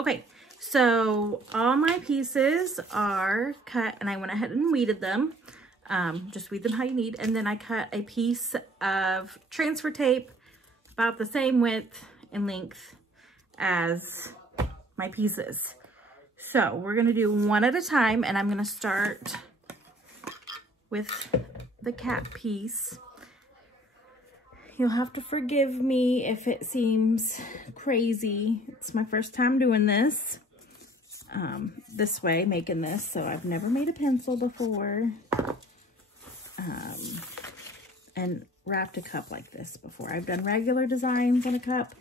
Okay, so all my pieces are cut and I went ahead and weeded them. Just weed them how you need. And then I cut a piece of transfer tape about the same width and length as my pieces. So we're gonna do one at a time, and I'm gonna start with the cat piece. You'll have to forgive me if it seems crazy. It's my first time doing this way, making this. So I've never made a pencil before and wrapped a cup like this before. I've done regular designs on a cup.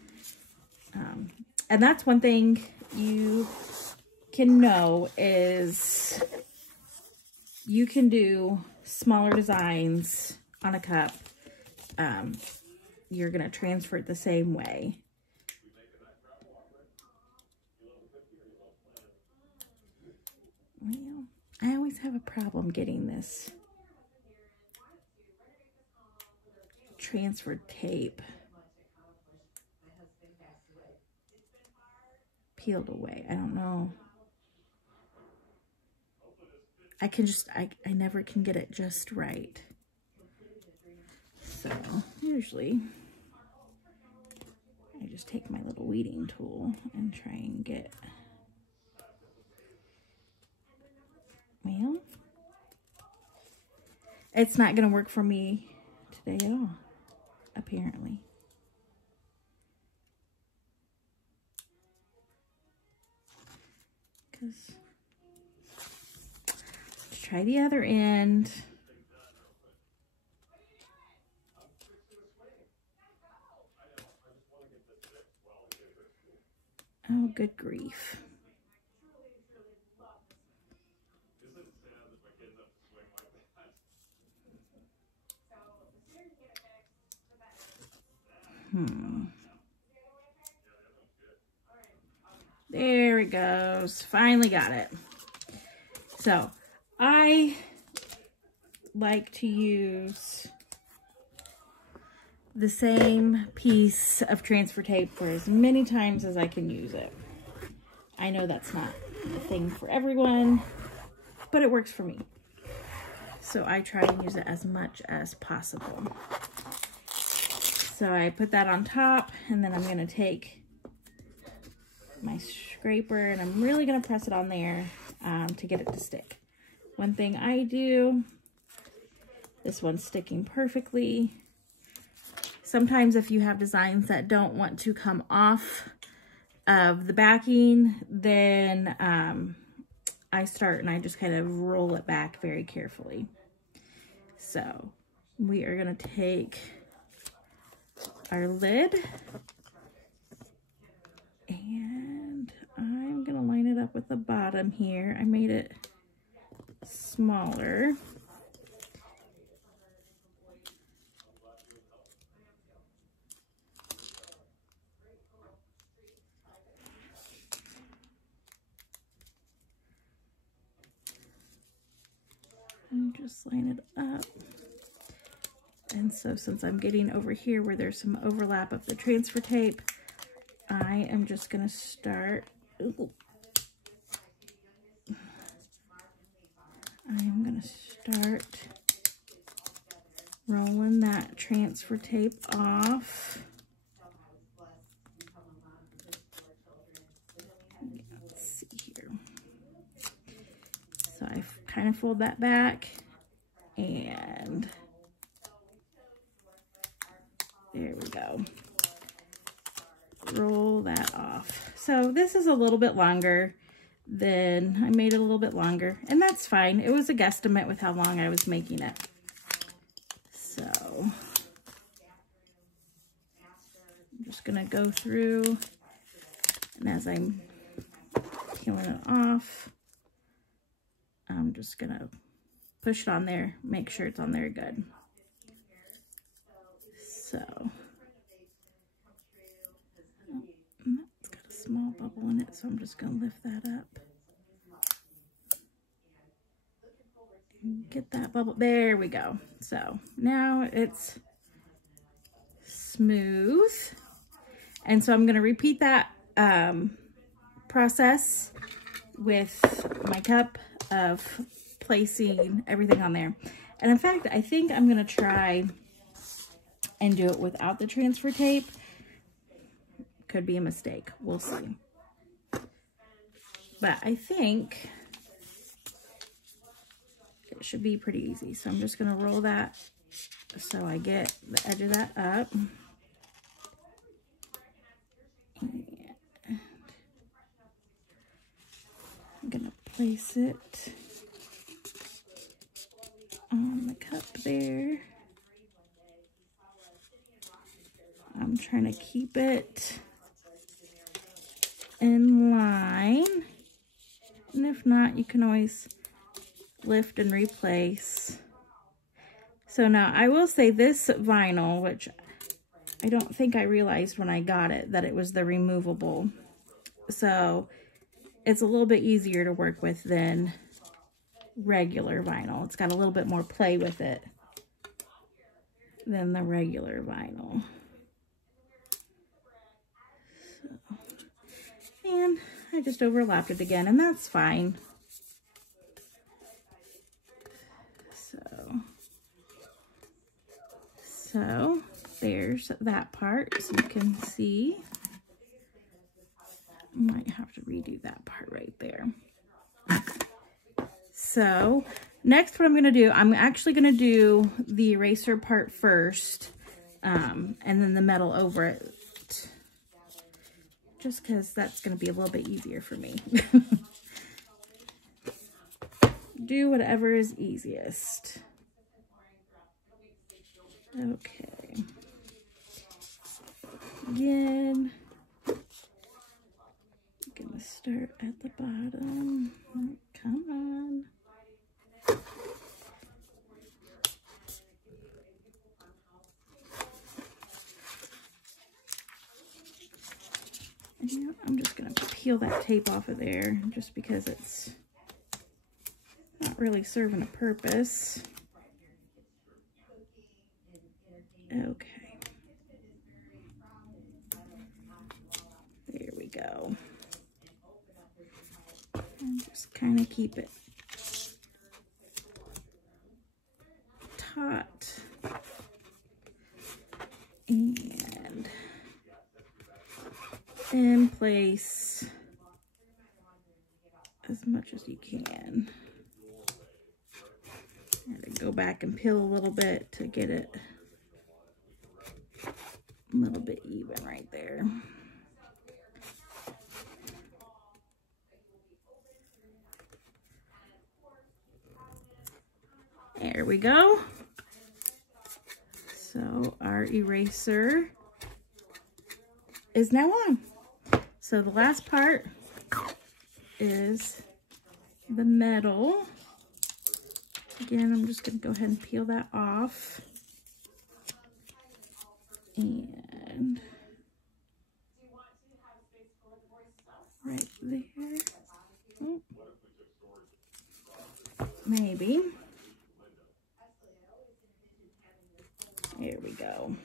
And that's one thing you can know is you can do smaller designs on a cup. You're going to transfer it the same way. Well, I always have a problem getting this transfer tape peeled away. I don't know. I never can get it just right. So usually I just take my little weeding tool and try and get, well, it's not going to work for me today at all, apparently. Because let's try the other end. Oh, good grief. There it goes. Finally got it. So I like to use the same piece of transfer tape for as many times as I can use it. I know that's not a thing for everyone, but it works for me. So I try and use it as much as possible. So I put that on top, and then I'm going to take my scraper and I'm really going to press it on there to get it to stick. One thing I do, this one's sticking perfectly. Sometimes if you have designs that don't want to come off of the backing, then I start and I just kind of roll it back very carefully. So we are going to take our lid and I'm going to line it up with the bottom here. I made it smaller. And just line it up. And so since I'm getting over here where there's some overlap of the transfer tape, I am just going to start, I'm going to start rolling that transfer tape off. Let's see here. So I kind of fold that back and there we go. Roll that off. So this is a little bit longer than, I made it a little bit longer, and that's fine. It was a guesstimate with how long I was making it. So I'm just gonna go through, and as I'm peeling it off, I'm just gonna push it on there, make sure it's on there good. So, it's got a small bubble in it, so I'm just going to lift that up. Get that bubble. There we go. So, now it's smooth. And so I'm going to repeat that process with my cup of placing everything on there. And in fact, I think I'm going to try and do it without the transfer tape. Could be a mistake. We'll see. But I think it should be pretty easy. So I'm just going to roll that so I get the edge of that up. And I'm going to place it on the cup there. I'm trying to keep it in line. And if not, you can always lift and replace. So now I will say this vinyl, which I don't think I realized when I got it, that it was the removable. So it's a little bit easier to work with than regular vinyl. It's got a little bit more play with it than the regular vinyl. So, and I just overlapped it again, and that's fine. So there's that part, so you can see. Might have to redo that part right there. So next, what I'm going to do, I'm actually going to do the eraser part first, and then the metal over it, just because that's going to be a little bit easier for me. Do whatever is easiest. Okay. Again, I'm gonna start at the bottom. Come on. And, you know, I'm just gonna peel that tape off of there just because it's not really serving a purpose. Okay. There we go. And just kind of keep it taut. And in place as much as you can. And go back and peel a little bit to get it a little bit even right there. There we go. So our eraser is now on. So the last part is the metal. Again, I'm just going to go ahead and peel that off. And right there. Oh. Maybe. There we go.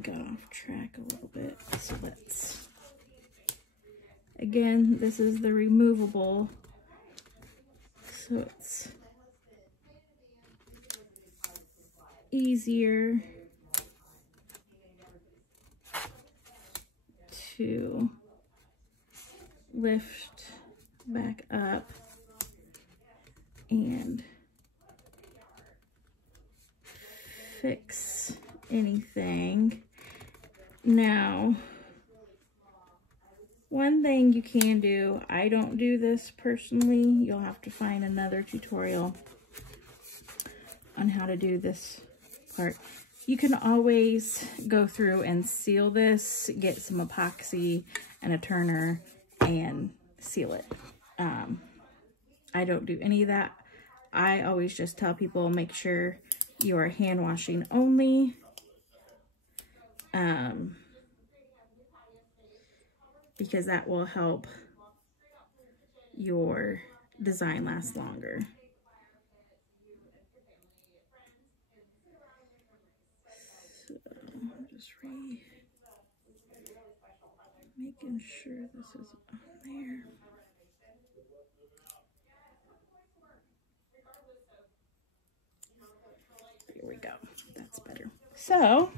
Got off track a little bit, so let's, again, this is the removable, so it's easier to lift back up and fix anything. Now, one thing you can do, I don't do this personally, you'll have to find another tutorial on how to do this part. You can always go through and seal this, get some epoxy and a turner and seal it. I don't do any of that. I always just tell people, make sure you are hand washing only. Because that will help your design last longer. So I'm just making sure this is on there. There we go. That's better. So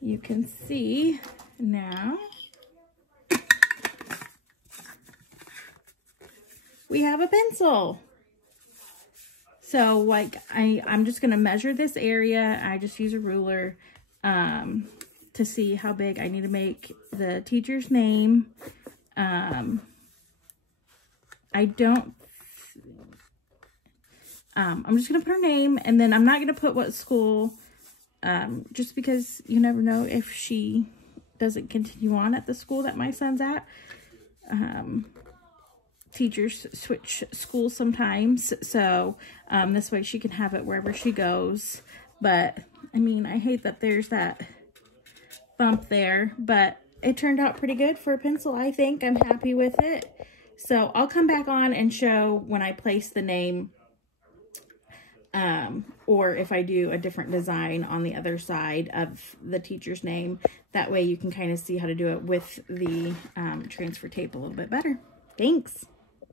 you can see now we have a pencil. So like I'm just gonna measure this area. I just use a ruler to see how big I need to make the teacher's name. I'm just gonna put her name, and then I'm not gonna put what school, just because you never know if she doesn't continue on at the school that my son's at. Teachers switch schools sometimes, so this way she can have it wherever she goes. But I mean, I hate that there's that bump there, but it turned out pretty good for a pencil. I think I'm happy with it. So I'll come back on and show when I place the name, or if I do a different design on the other side of the teacher's name. That way you can kind of see how to do it with the transfer tape a little bit better. Thanks.